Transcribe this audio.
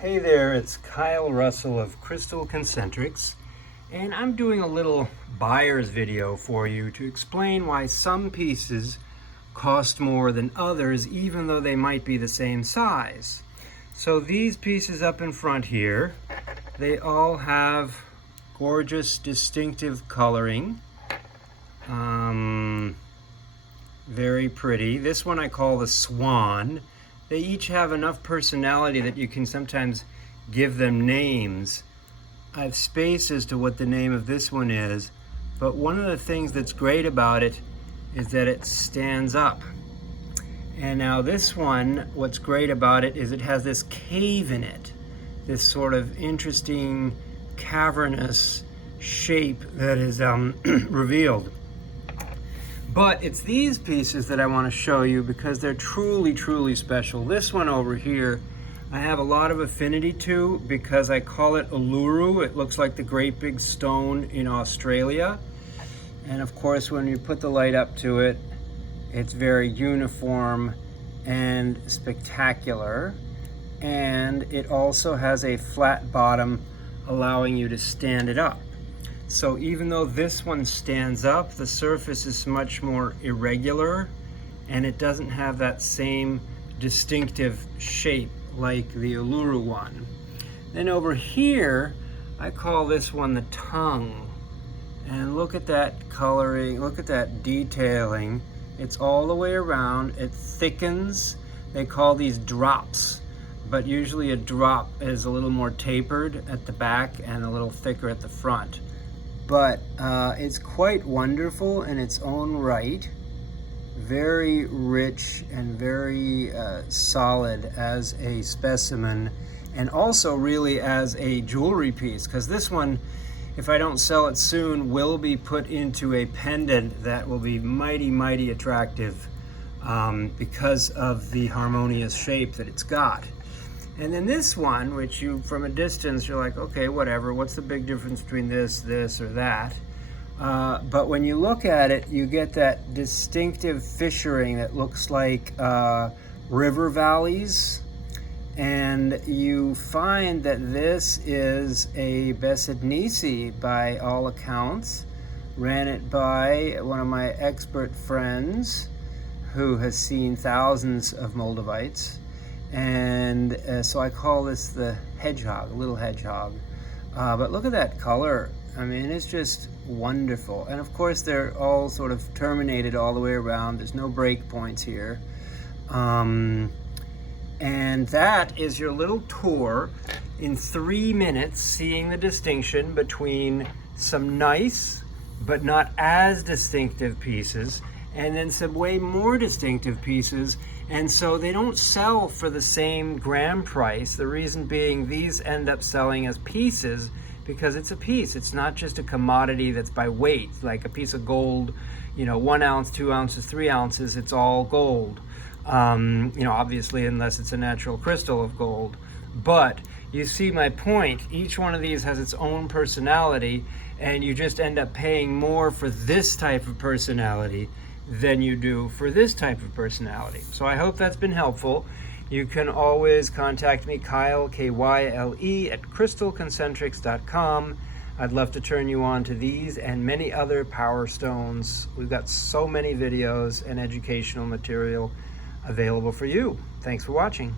Hey there, it's Kyle Russell of Crystal Concentrics, and I'm doing a little buyer's video for you to explain why some pieces cost more than others, even though they might be the same size. So these pieces up in front here, they all have gorgeous, distinctive coloring. Very pretty. This one I call the Swan. They each have enough personality that you can sometimes give them names. I've spaced as to what the name of this one is, but one of the things that's great about it is that it stands up. And now this one, what's great about it is it has this cave in it, this sort of interesting cavernous shape that is revealed. But it's these pieces that I want to show you because they're truly, truly special. This one over here, I have a lot of affinity to because I call it Uluru. It looks like the great big stone in Australia. And of course, when you put the light up to it, it's very uniform and spectacular. And it also has a flat bottom, allowing you to stand it up. So even though this one stands up, the surface is much more irregular and it doesn't have that same distinctive shape like the Uluru one. Then over here, I call this one the Tongue. And look at that coloring, look at that detailing. It's all the way around, it thickens. They call these drops, but usually a drop is a little more tapered at the back and a little thicker at the front. But it's quite wonderful in its own right. Very rich and very solid as a specimen, and also really as a jewelry piece, because this one, if I don't sell it soon, will be put into a pendant that will be mighty, mighty attractive because of the harmonious shape that it's got. And then this one, which you, from a distance, you're like, okay, whatever, what's the big difference between this, or that? But when you look at it, you get that distinctive fissuring that looks like river valleys. And you find that this is a Bessednisi by all accounts. Ran it by one of my expert friends who has seen thousands of Moldavites. And so I call this the Hedgehog, a little hedgehog. But look at that color. I mean, it's just wonderful. And of course, they're all sort of terminated all the way around. There's no break points here. And that is your little tour in 3 minutes, seeing the distinction between some nice, but not as distinctive pieces, and then some way more distinctive pieces. And so they don't sell for the same gram price. The reason being, these end up selling as pieces because it's a piece. It's not just a commodity that's by weight, like a piece of gold, 1 ounce, 2 ounces, 3 ounces, it's all gold. Obviously, unless it's a natural crystal of gold. But you see my point. Each one of these has its own personality, and you just end up paying more for this type of personality than you do for this type of personality. So I hope that's been helpful. You can always contact me, Kyle, K-Y-L-E, at crystalconcentrics.com. I'd love to turn you on to these and many other power stones. We've got so many videos and educational material available for you. Thanks for watching.